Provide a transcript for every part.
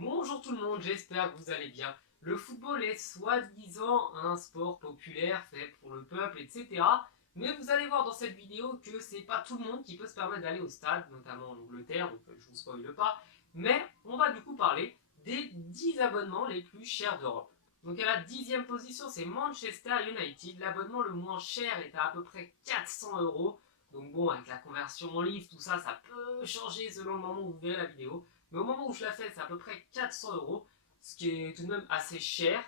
Bonjour tout le monde, j'espère que vous allez bien. Le football est soi-disant un sport populaire fait pour le peuple, etc. Mais vous allez voir dans cette vidéo que c'est pas tout le monde qui peut se permettre d'aller au stade, notamment en Angleterre, donc je vous spoile pas. Mais on va du coup parler des 10 abonnements les plus chers d'Europe. Donc à la 10e position, c'est Manchester United. L'abonnement le moins cher est à peu près 400 euros. Donc bon, avec la conversion en livres, tout ça, ça peut changer selon le moment où vous verrez la vidéo. Mais au moment où je la fais, c'est à peu près 400 euros, ce qui est tout de même assez cher,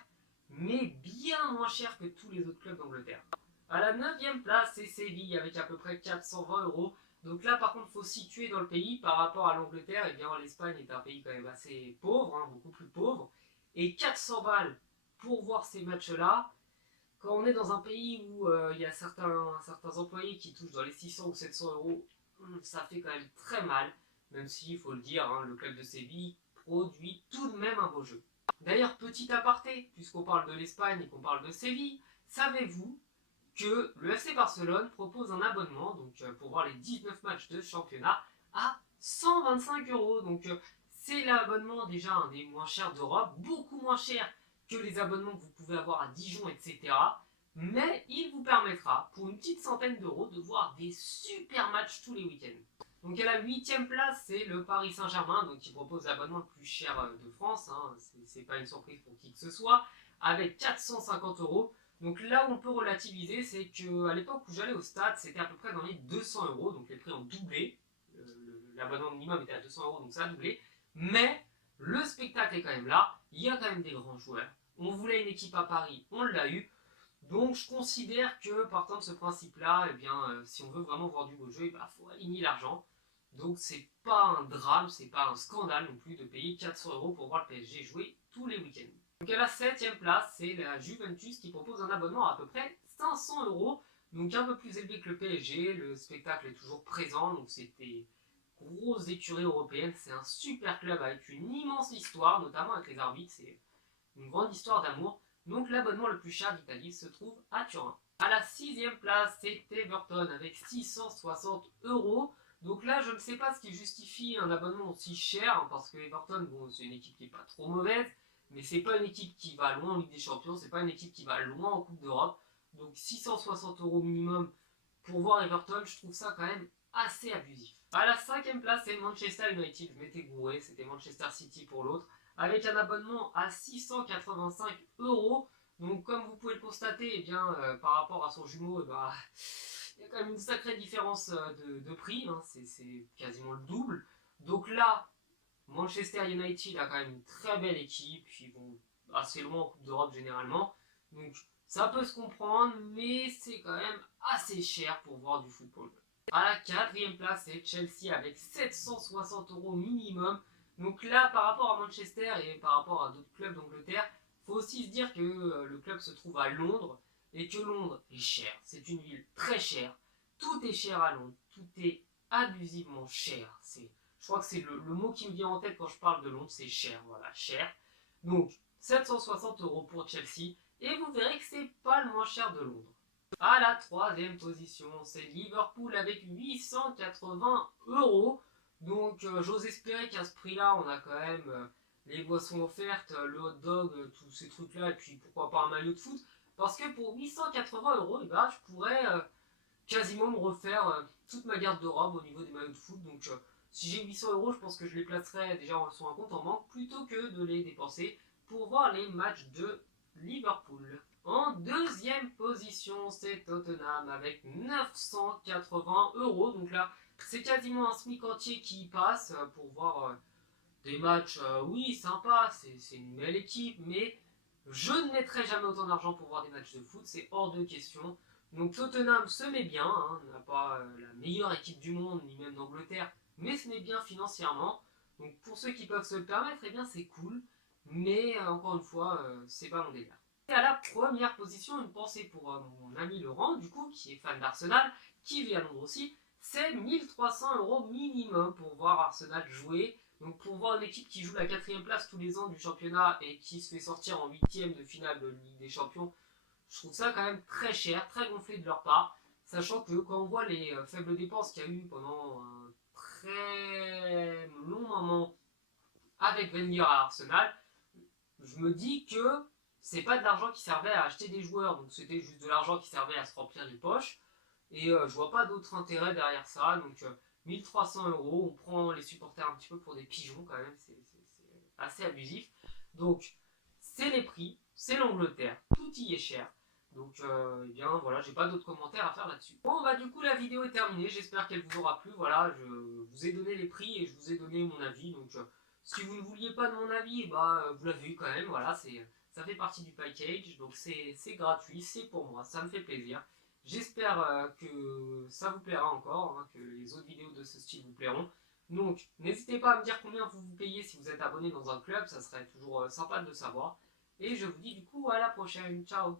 mais bien moins cher que tous les autres clubs d'Angleterre. À la 9e place, c'est Séville avec à peu près 420 euros. Donc là, par contre, il faut situer dans le pays par rapport à l'Angleterre. Et bien, l'Espagne est un pays quand même assez pauvre, hein, beaucoup plus pauvre. Et 400 balles pour voir ces matchs-là, quand on est dans un pays où il y a certains employés qui touchent dans les 600 ou 700 euros, ça fait quand même très mal. Même si, il faut le dire, hein, le club de Séville produit tout de même un beau jeu. D'ailleurs, petit aparté, puisqu'on parle de l'Espagne et qu'on parle de Séville, savez-vous que le FC Barcelone propose un abonnement donc, pour voir les 19 matchs de championnat à 125 euros. Donc c'est l'abonnement déjà un des moins chers d'Europe, beaucoup moins cher que les abonnements que vous pouvez avoir à Dijon, etc. Mais il vous permettra, pour une petite centaine d'euros, de voir des super matchs tous les week-ends. Donc à la 8e place, c'est le Paris Saint-Germain, donc qui propose l'abonnement le plus cher de France, hein, c'est pas une surprise pour qui que ce soit, avec 450 euros. Donc là où on peut relativiser, c'est qu'à l'époque où j'allais au stade, c'était à peu près dans les 200 euros, donc les prix ont doublé. L'abonnement minimum était à 200 euros, donc ça a doublé. Mais le spectacle est quand même là, il y a quand même des grands joueurs. On voulait une équipe à Paris, on l'a eu. Donc je considère que partant de ce principe-là, eh bien, si on veut vraiment voir du beau jeu, il faut aligner l'argent. Donc c'est pas un drame, c'est pas un scandale non plus de payer 400 euros pour voir le PSG jouer tous les week-ends. Donc à la 7e place, c'est la Juventus qui propose un abonnement à peu près 500 euros. Donc un peu plus élevé que le PSG, le spectacle est toujours présent, donc c'est des grosses écuries européennes, c'est un super club avec une immense histoire, notamment avec les arbitres, c'est une grande histoire d'amour. Donc l'abonnement le plus cher d'Italie se trouve à Turin. À la 6e place, c'est Everton avec 660 euros. Donc là, je ne sais pas ce qui justifie un abonnement aussi cher, hein, parce que Everton, bon, c'est une équipe qui n'est pas trop mauvaise, mais c'est pas une équipe qui va loin en Ligue des Champions, c'est pas une équipe qui va loin en Coupe d'Europe. Donc 660 euros minimum pour voir Everton, je trouve ça quand même assez abusif. À la 5e place, c'est Manchester United. Je m'étais gouré, c'était Manchester City pour l'autre, avec un abonnement à 685 euros. Donc comme vous pouvez le constater, eh bien, par rapport à son jumeau, il y a quand même une sacrée différence de prix, hein, c'est quasiment le double. Donc là, Manchester United a quand même une très belle équipe, ils vont assez loin en Coupe d'Europe généralement. Donc ça peut se comprendre, mais c'est quand même assez cher pour voir du football. À la 4e place, c'est Chelsea avec 760 euros minimum. Donc là, par rapport à Manchester et par rapport à d'autres clubs d'Angleterre, il faut aussi se dire que le club se trouve à Londres et que Londres est cher. C'est une ville très chère. Tout est cher à Londres. Tout est abusivement cher. Je crois que c'est le mot qui me vient en tête quand je parle de Londres, c'est cher. Voilà, cher. Donc, 760 euros pour Chelsea. Et vous verrez que c'est pas le moins cher de Londres. À la 3e position, c'est Liverpool avec 880 euros. Donc j'ose espérer qu'à ce prix-là, on a quand même les boissons offertes, le hot dog, tous ces trucs-là, et puis pourquoi pas un maillot de foot. Parce que pour 880 euros, eh ben, je pourrais quasiment me refaire toute ma garde de robe au niveau des maillots de foot. Donc si j'ai 800 euros, je pense que je les placerai déjà sur un compte en banque plutôt que de les dépenser pour voir les matchs de Liverpool. En 2e position, c'est Tottenham avec 980 euros. Donc là, c'est quasiment un SMIC entier qui y passe pour voir des matchs, oui, sympa, c'est une belle équipe, mais je ne mettrai jamais autant d'argent pour voir des matchs de foot, c'est hors de question. Donc Tottenham se met bien, hein, n'a pas la meilleure équipe du monde, ni même d'Angleterre, mais se met bien financièrement. Donc pour ceux qui peuvent se le permettre, eh bien c'est cool, mais encore une fois, c'est pas mon délire. Et à la première position, une pensée pour mon ami Laurent, du coup, qui est fan d'Arsenal, qui vit à Londres aussi, c'est 1300 euros minimum pour voir Arsenal jouer. Donc pour voir une équipe qui joue la 4e place tous les ans du championnat et qui se fait sortir en 8e de finale de Ligue des Champions, je trouve ça quand même très cher, très gonflé de leur part. Sachant que quand on voit les faibles dépenses qu'il y a eu pendant un très long moment avec Wenger à Arsenal, je me dis que c'est pas de l'argent qui servait à acheter des joueurs, donc c'était juste de l'argent qui servait à se remplir les poches. Et je vois pas d'autre intérêt derrière ça. Donc 1300 euros, on prend les supporters un petit peu pour des pigeons quand même, c'est assez abusif. Donc c'est les prix, c'est l'Angleterre, tout y est cher. Donc eh bien voilà, j'ai pas d'autres commentaires à faire là-dessus. Bon bah du coup la vidéo est terminée, j'espère qu'elle vous aura plu. Voilà, je vous ai donné les prix et je vous ai donné mon avis. Donc si vous ne vouliez pas de mon avis, bah vous l'avez eu quand même. Voilà, ça fait partie du package, donc c'est gratuit, c'est pour moi, ça me fait plaisir. J'espère que ça vous plaira encore, hein, que les autres vidéos de ce style vous plairont. Donc, n'hésitez pas à me dire combien vous payez si vous êtes abonné dans un club, ça serait toujours sympa de le savoir. Et je vous dis du coup à la prochaine, ciao!